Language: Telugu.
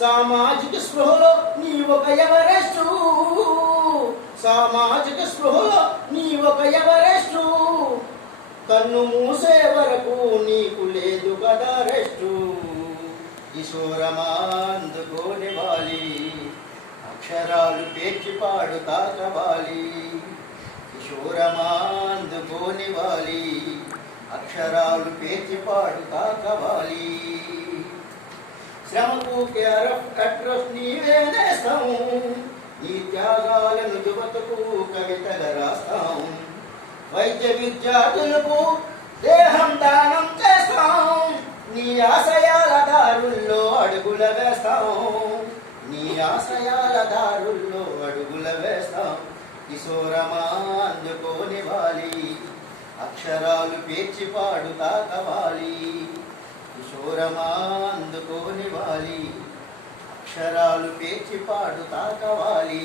సామాజిక స్పృహలో నీ ఒక ఎవరెస్టు? సామాజిక స్పృహలో నీ ఒక ఎవరెస్టు? కన్ను మూసే వరకు నీకు లేదు కదా రెస్టు. కిశోరమాందుకోని వాలి అక్షరాలు పేర్చి పాడు తాకవాలి కిశోరమాందుకోని వాలి అక్షరాలు పేర్చి పాడు తాకవాలి శ్రమకు అరఫ్ అట్రఫ్ నీవే ఈ త్యాగాలను యువతకు కవితగా రాస్తాం. వైద్య విద్యార్థులకు దేహం దానం చేస్తాం. నీ ఆశయాల దారుల్లో అడుగుల వేస్తాం. నీ ఆశయాల దారుల్లో అడుగుల వేస్తాం. కిశోరమా అందుకోనివ్వాలి అక్షరాలు పేర్చి పాడు కవాలి కిశోరమా అందుకోని వాలి అక్షరాలు పేర్చి పాడు తాకవాలి